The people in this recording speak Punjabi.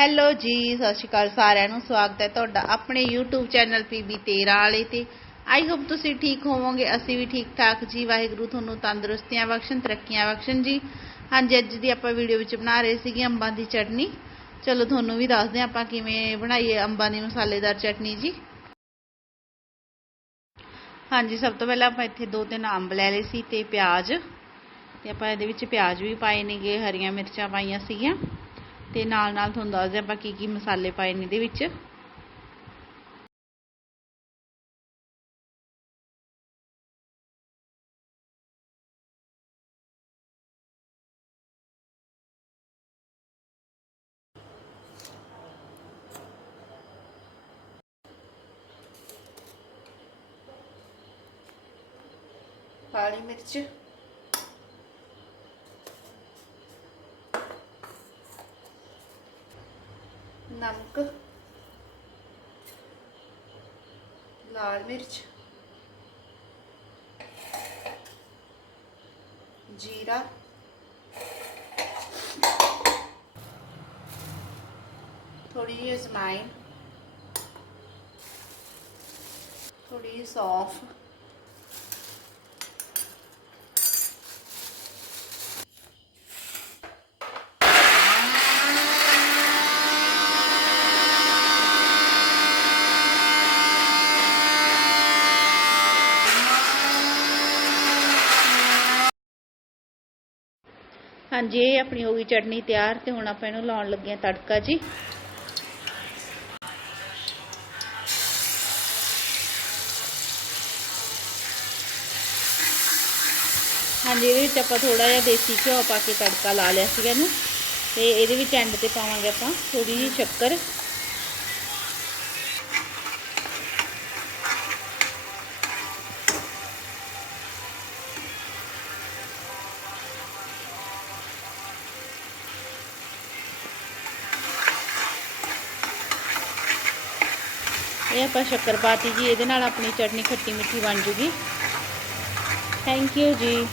ਹੈਲੋ ਜੀ, ਸਤਿ ਸ਼੍ਰੀ ਅਕਾਲ ਸਾਰਿਆਂ ਨੂੰ, ਸਵਾਗਤ ਹੈ ਤੁਹਾਡਾ ਆਪਣੇ YouTube ਚੈਨਲ PB 13 ਵਾਲੇ ਤੇ। ਆਈ ਹੋਪ ਤੁਸੀਂ ਠੀਕ ਹੋਵੋਗੇ, ਅਸੀਂ ਵੀ ਠੀਕ ਠਾਕ ਜੀ, ਵਾਹਿਗੁਰੂ ਤੁਹਾਨੂੰ ਤੰਦਰੁਸਤੀਆਂ ਬਖਸ਼ਣ, ਤਰੱਕੀਆਂ ਬਖਸ਼ਣ ਜੀ। ਹਾਂਜੀ, ਅੱਜ ਦੀ ਆਪਾਂ ਵੀਡੀਓ ਵਿੱਚ ਬਣਾ ਰਹੇ ਸੀਗੇ ਅੰਬਾਂ ਦੀ ਚਟਨੀ। ਚਲੋ ਤੁਹਾਨੂੰ ਵੀ ਦੱਸਦੇ ਹਾਂ ਆਪਾਂ ਕਿਵੇਂ ਬਣਾਈਏ ਅੰਬਾਂ ਦੀ ਮਸਾਲੇਦਾਰ ਚਟਨੀ ਜੀ। ਹਾਂਜੀ, ਸਭ ਤੋਂ ਪਹਿਲਾਂ ਆਪਾਂ ਇੱਥੇ ਦੋ ਤਿੰਨ ਅੰਬ ਲੈ ਲਏ ਸੀ ਤੇ ਪਿਆਜ਼। ਤੇ ਆਪਾਂ ਇਹਦੇ ਵਿੱਚ ਪਿਆਜ਼ ਵੀ ਪਾਏ ਨੇਗੇ, ਹਰੀਆਂ ਮਿਰਚਾਂ ਪਾਈਆਂ ਸੀਗੀਆਂ। ਤੇ ਨਾਲ ਨਾਲ ਤੁਹਾਨੂੰ ਦੱਸਦੇ ਆਪਾਂ ਕੀ ਕੀ ਮਸਾਲੇ ਪਾਏ ਨੇ ਇਹਦੇ ਵਿੱਚ। ਕਾਲੀ ਮਿਰਚ। ਨਮਕ ਲਾਲ ਮਿਰਚ ਜੀਰਾ ਥੋੜੀ ਜਿਹੀ ਅਜਮਾਇਨ ਥੋੜੀ ਜਿਹੀ ਸੌਂਫ ਹਾਂਜੀ, ਇਹ ਆਪਣੀ ਹੋ ਗਈ ਚਟਨੀ ਤਿਆਰ ਤੇ ਹੁਣ ਆਪਾਂ ਇਹਨੂੰ ਲਾਉਣ ਲੱਗੇ ਆ ਤੜਕਾ ਜੀ। ਹਾਂਜੀ, ਇਹਦੇ ਵਿੱਚ ਆਪਾਂ ਥੋੜਾ ਜਿਹਾ ਦੇਸੀ ਘਿਓ ਪਾ ਕੇ ਤੜਕਾ ਲਾ ਲਿਆ ਸੀਗਾ ਇਹਨੂੰ। ਤੇ ਇਹਦੇ ਵਿੱਚ ਐਂਡ ਤੇ ਪਾਵਾਂਗੇ ਆਪਾਂ ਥੋੜੀ ਜਿਹੀ ਸ਼ੱਕਰ। ਇਹ ਆਪਾਂ ਸ਼ੱਕਰ ਪਾਤੀ ਜੀ, ਇਹਦੇ ਨਾਲ ਆਪਣੀ ਚਟਨੀ ਖੱਟੀ ਮਿੱਠੀ ਬਣ ਜੂਗੀ। ਥੈਂਕ ਯੂ ਜੀ।